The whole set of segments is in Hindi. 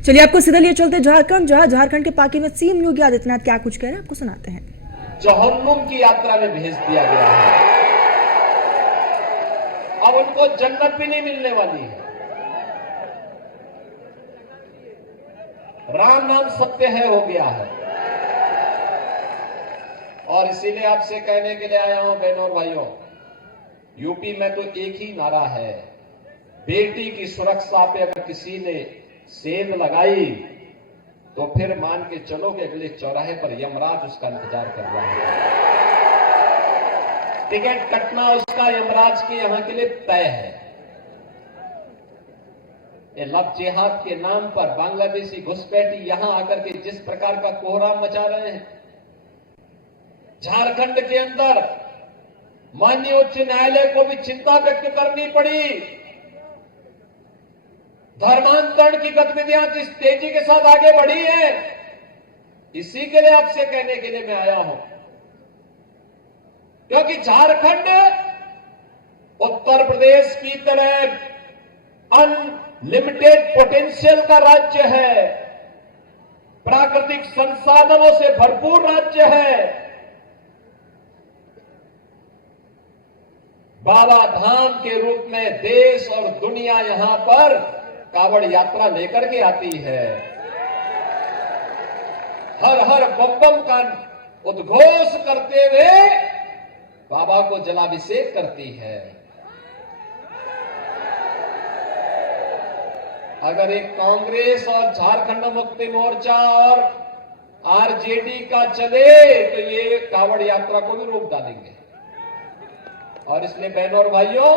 चलिए आपको सीधा लिए चलते झारखंड, जहां झारखंड के पाकी में सीएम योगी आदित्यनाथ क्या कुछ कह रहे हैं आपको सुनाते हैं। जहन्नुम की यात्रा में भेज दिया गया है। अब उनको जन्नत भी नहीं मिलने वाली है। राम नाम सत्य है हो गया है। और इसीलिए आपसे कहने के लिए आया हूं बहनों और भाइयों, यूपी में तो एक ही नारा है, बेटी की सुरक्षा पे अगर किसी ने सेंध लगाई तो फिर मान के चलो कि अगले चौराहे पर यमराज उसका इंतजार कर रहा है। टिकट कटना उसका यमराज के यहां के लिए तय है। ये लव जिहाद के नाम पर बांग्लादेशी घुसपैठी यहां आकर के जिस प्रकार का कोहराम मचा रहे हैं, झारखंड के अंदर माननीय उच्च न्यायालय को भी चिंता व्यक्त करनी पड़ी। धर्मांतरण की गतिविधियां जिस तेजी के साथ आगे बढ़ी है, इसी के लिए आपसे कहने के लिए मैं आया हूं, क्योंकि झारखंड उत्तर प्रदेश की तरह अनलिमिटेड पोटेंशियल का राज्य है, प्राकृतिक संसाधनों से भरपूर राज्य है। बाबा धाम के रूप में देश और दुनिया यहां पर कावड़ यात्रा लेकर के आती है। हर हर बम बम का उद्घोष करते हुए बाबा को जलाभिषेक करती है। अगर एक कांग्रेस और झारखंड मुक्ति मोर्चा और आरजेडी का चले तो ये कावड़ यात्रा को भी रोक डालेंगे। और इसलिए बहनों और भाइयों,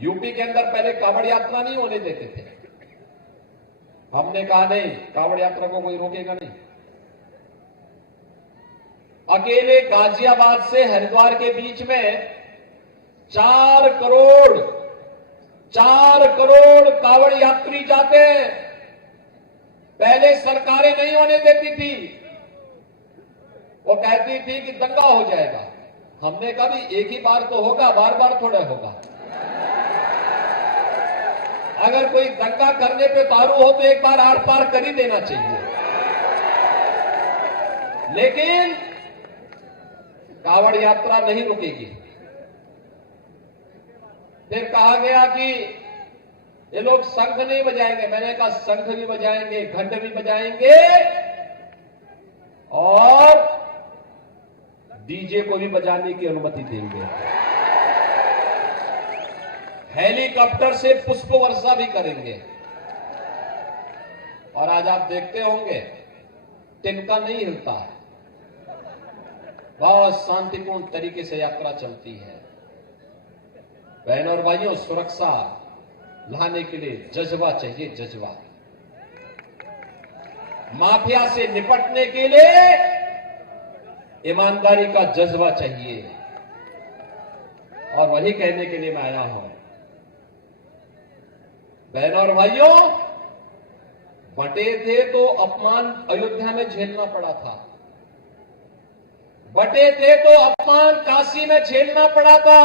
यूपी के अंदर पहले कावड़ यात्रा नहीं होने देते थे। हमने कहा नहीं, कावड़ यात्रा को कोई रोकेगा नहीं। अकेले गाजियाबाद से हरिद्वार के बीच में 4 करोड़ कावड़ यात्री जाते हैं। पहले सरकारें नहीं होने देती थी, वो कहती थी कि दंगा हो जाएगा। हमने कहा भी एक ही बार तो होगा, बार बार थोड़ा होगा। अगर कोई दंगा करने पे उतारू हो तो एक बार आर पार कर ही देना चाहिए। लेकिन कावड़ यात्रा नहीं रुकेगी। फिर कहा गया कि ये लोग शंख नहीं बजाएंगे। मैंने कहा शंख भी बजाएंगे, घंट भी बजाएंगे और डीजे को भी बजाने की अनुमति देंगे। हेलीकॉप्टर से पुष्प वर्षा भी करेंगे। और आज आप देखते होंगे तिनका नहीं हिलता है, बहुत शांतिपूर्ण तरीके से यात्रा चलती है। बहनों और भाइयों, सुरक्षा लाने के लिए जज्बा चाहिए, जज्बा। माफिया से निपटने के लिए ईमानदारी का जज्बा चाहिए। और वही कहने के लिए मैं आया हूं बहनों और भाइयों, बटे थे तो अपमान अयोध्या में झेलना पड़ा था, बटे थे तो अपमान काशी में झेलना पड़ा था,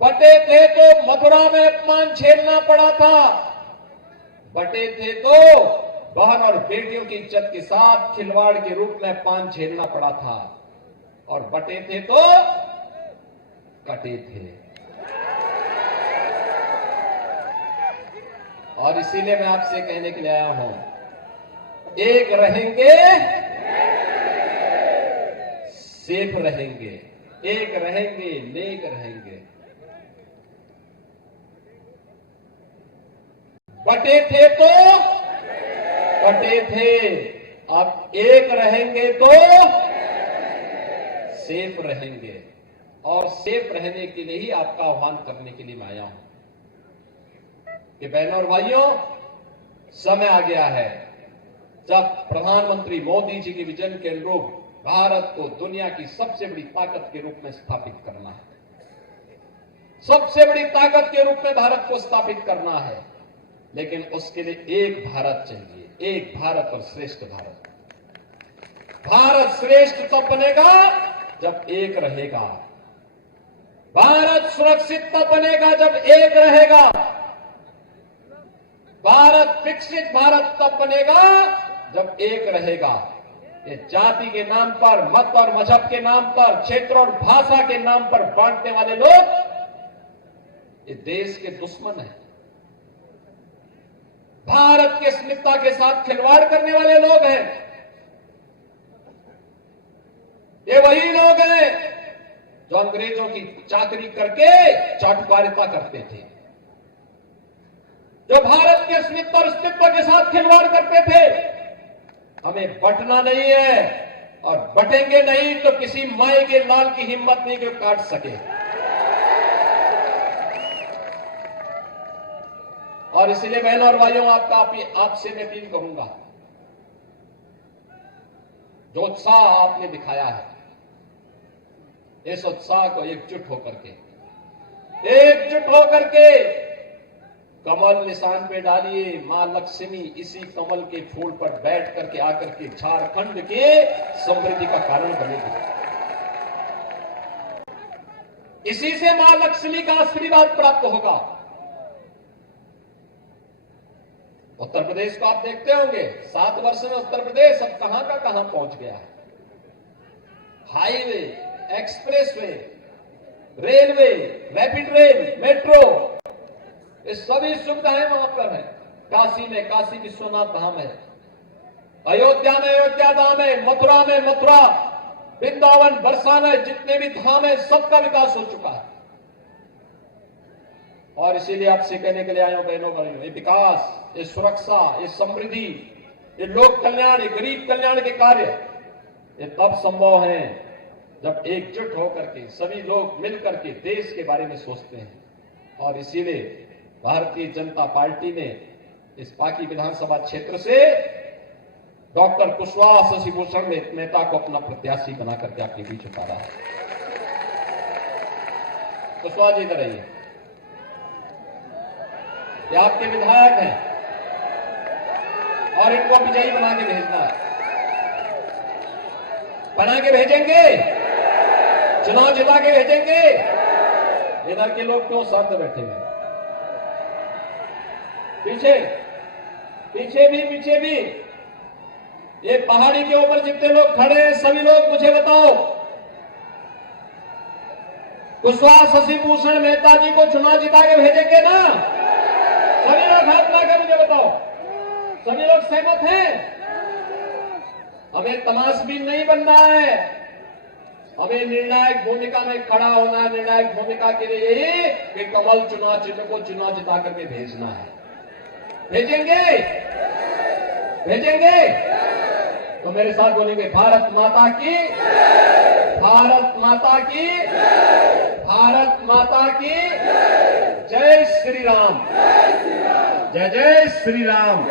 बटे थे तो मथुरा में अपमान झेलना पड़ा था, बटे थे तो बहन और बेटियों की इज्जत के साथ खिलवाड़ के रूप में अपमान झेलना पड़ा था, और बटे थे तो कटे थे। और इसीलिए मैं आपसे कहने के लिए आया हूं, एक रहेंगे सेफ रहेंगे, एक रहेंगे नेक रहेंगे। बटे थे तो कटे थे, अब एक रहेंगे तो सेफ रहेंगे। और सेफ रहने के लिए ही आपका आह्वान करने के लिए मैं आया हूं कि बहनों और भाइयों, समय आ गया है जब प्रधानमंत्री मोदी जी के विजन के अनुरूप भारत को दुनिया की सबसे बड़ी ताकत के रूप में स्थापित करना है। सबसे बड़ी ताकत के रूप में भारत को स्थापित करना है, लेकिन उसके लिए एक भारत चाहिए, एक भारत और श्रेष्ठ भारत। भारत श्रेष्ठ तब बनेगा जब एक रहेगा, भारत सुरक्षित तब बनेगा जब एक रहेगा। भारत विकसित भारत तब बनेगा जब एक रहेगा। ये जाति के नाम पर, मत और मजहब के नाम पर, क्षेत्र और भाषा के नाम पर बांटने वाले लोग ये देश के दुश्मन हैं। भारत की अस्मिता के साथ खिलवाड़ करने वाले लोग हैं। ये वही लोग हैं जो अंग्रेजों की चाकरी करके चाटुकारिता करते थे, जो भारत के अस्मिता और अस्तित्व के साथ खिलवाड़ करते थे। हमें बंटना नहीं है और बटेंगे नहीं तो किसी माई के लाल की हिम्मत नहीं कि काट सके। और इसलिए बहनों और भाइयों, आपसे मैं अपील करूंगा, जो उत्साह आपने दिखाया है, इस उत्साह को एकजुट होकर के कमल निशान पे डालिए। मां लक्ष्मी इसी कमल के फूल पर बैठ करके आकर के झारखंड के समृद्धि का कारण बनेगी। इसी से मां लक्ष्मी का आशीर्वाद प्राप्त होगा। उत्तर प्रदेश को आप देखते होंगे, 7 वर्ष में उत्तर प्रदेश अब कहां का कहां पहुंच गया है। Highway, expressway, railway, rapid rail, metro, ये सभी सुविधाएं वहां पर है। काशी में काशी विश्वनाथ धाम है, अयोध्या में अयोध्या धाम है, मथुरा में मथुरा, वृंदावन, बरसाना, जितने भी धाम है सबका विकास हो चुका है। और इसीलिए आपसे कहने के लिए आया हूं बहनों भाइयों, ये विकास, ये सुरक्षा, ये समृद्धि, ये लोक कल्याण, ये गरीब कल्याण के कार्य ये तब संभव है जब एकजुट होकर के सभी लोग मिलकर के देश के बारे में सोचते हैं। और इसीलिए भारतीय जनता पार्टी ने इस पाकी विधानसभा क्षेत्र से डॉक्टर कुशवाहा शशिभूषण मेहता को अपना प्रत्याशी बना करके आपके बीच उतारा है। कुशवाहा जी इधर आइए, ये आपके विधायक हैं और इनको विजयी बना के भेजना है। बना के भेजेंगे, चुनाव जिता के भेजेंगे। इधर के लोग क्यों शांत बैठे हैं? पीछे भी ये पहाड़ी के ऊपर जितने लोग खड़े हैं सभी लोग मुझे बताओ, कुशवाहा शशिभूषण मेहता जी को चुनाव जिता के भेजेंगे ना? सभी लोग हाथ मिलाकर मुझे बताओ, सभी लोग सहमत हैं? हमें तमाशबीन नहीं बनना है, हमें निर्णायक भूमिका में खड़ा होना है। निर्णायक भूमिका के लिए यही कि कमल चुनाव चिन्ह को चुनाव जिता करके भेजना है। भेजेंगे तो मेरे साथ बोलेंगे, भारत माता की, भारत माता की, भारत माता की जय श्री राम, जय जय श्री राम।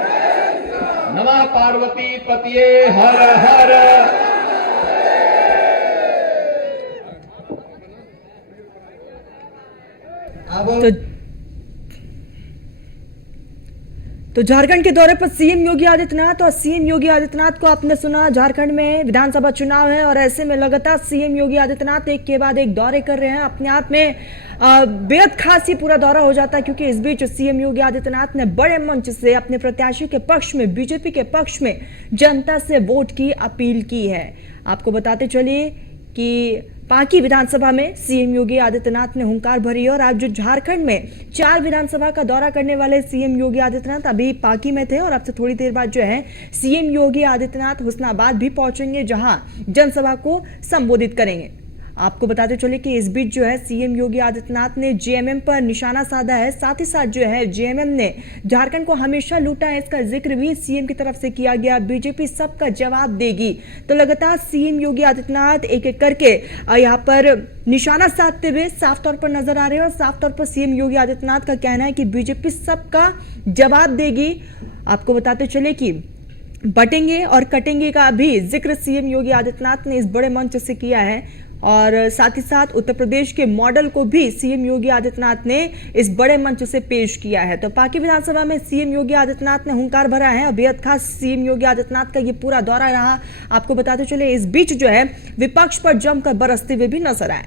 नमः पार्वती पतिये हर हर। तो झारखंड के दौरे पर सीएम योगी आदित्यनाथ, और सीएम योगी आदित्यनाथ को आपने सुना, झारखंड में विधानसभा चुनाव है और ऐसे में लगातार सीएम योगी आदित्यनाथ एक के बाद एक दौरे कर रहे हैं। अपने आप में बेहद खास ये पूरा दौरा हो जाता है, क्योंकि इस बीच सीएम योगी आदित्यनाथ ने बड़े मंच से अपने प्रत्याशी के पक्ष में, बीजेपी के पक्ष में जनता से वोट की अपील की है। आपको बताते चलिए कि पाकी विधानसभा में सीएम योगी आदित्यनाथ ने हुंकार भरी, और आज जो झारखंड में 4 विधानसभा का दौरा करने वाले सीएम योगी आदित्यनाथ अभी पाकी में थे, और अब से थोड़ी देर बाद जो है सीएम योगी आदित्यनाथ हुस्नाबाद भी पहुंचेंगे, जहां जनसभा को संबोधित करेंगे। आपको बताते चले कि इस बीच जो है सीएम योगी आदित्यनाथ ने जेएमएम पर निशाना साधा है। साथ ही साथ जो है जेएमएम ने झारखंड को हमेशा लूटा है, इसका जिक्र भी सीएम की तरफ से किया गया। बीजेपी सबका जवाब देगी। तो लगातार सीएम योगी आदित्यनाथ एक एक करके यहाँ पर निशाना साधते हुए साफ तौर पर नजर आ रहे हैं, और साफ तौर पर सीएम योगी आदित्यनाथ का कहना है कि बीजेपी सबका जवाब देगी। आपको बताते चले कि बटेंगे और कटेंगे का भी जिक्र सीएम योगी आदित्यनाथ ने इस बड़े मंच से किया है, और साथ ही साथ उत्तर प्रदेश के मॉडल को भी सीएम योगी आदित्यनाथ ने इस बड़े मंच से पेश किया है। तो पाकी विधानसभा में सीएम योगी आदित्यनाथ ने हुंकार भरा है, और बेहद खास सीएम योगी आदित्यनाथ का ये पूरा दौरा रहा। आपको बताते चले इस बीच जो है विपक्ष पर जमकर बरसते हुए भी नजर आए।